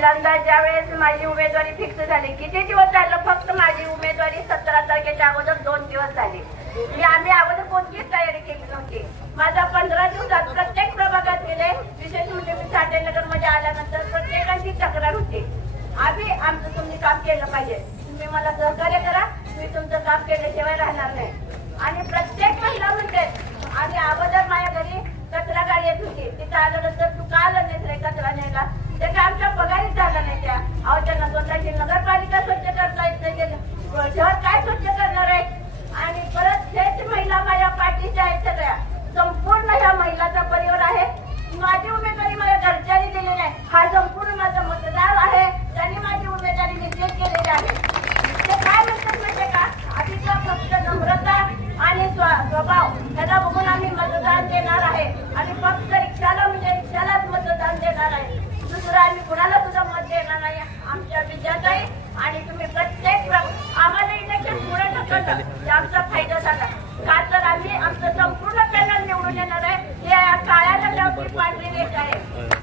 पहिल्यांदा ज्यावेळेस माझी उमेदवारी फिक्स झाली, किती दिवस झालं, फक्त माझी उमेदवारी 17 तारखेच्या अगोदर 2 दिवस झाले. आम्ही अगोदर कोणतीच तयारी केली नव्हती. माझा 15 दिवसात प्रत्येक प्रभागात गेले. विशेष म्हणजे मी साठेनगर मध्ये आल्यानंतर प्रत्येकाची तक्रार होती, आम्ही आमचं तुम्ही काम केलं पाहिजे, तुम्ही मला सहकार्य करा, मी तुमचं काम केल्याशिवाय राहणार नाही. आणि प्रत्येक महिला म्हणते, आणि अगोदर माझ्या घरी कचरा गाडी येत होती, तिथं आल्यानंतर तू का आलं नाही रे कचरा न्यायला, त्याच्या आमच्या पगारीच झाला नाही. त्या अहो त्यांना स्वतःची नगरपालिका स्वच्छ करता येत नाही, शहर काय स्वच्छ करणार आहे. आणि परत हेच महिला माझ्या पाठीच्या आहेत सगळ्या, संपूर्ण ह्या महिलाचा परिवार आहे. माझी उमेदवारी माझ्या घरच्यांनी दिलेली आहे, हा संपूर्ण माझा मतदार आहे, त्यांनी माझी उमेदवारी निश्चित केलेली आहे. ते काय म्हणतात माहिती का, आधीचा फक्त नम्रता आणि स्वभाव त्याला बघून आम्ही मतदान देणार आहे. आणि फक्त रिक्षाला म्हणजे रिक्षालाच मतदान देणार आहे, दुसरं आम्ही कुणाला सुद्धा मत देणार नाही. आमच्या विजयाताई आणि तुम्ही प्रत्येक आम्हाला इलेक्शन पुढे ढकललं, आमचा फायदा झाला का, तर आम्ही आमचं संपूर्ण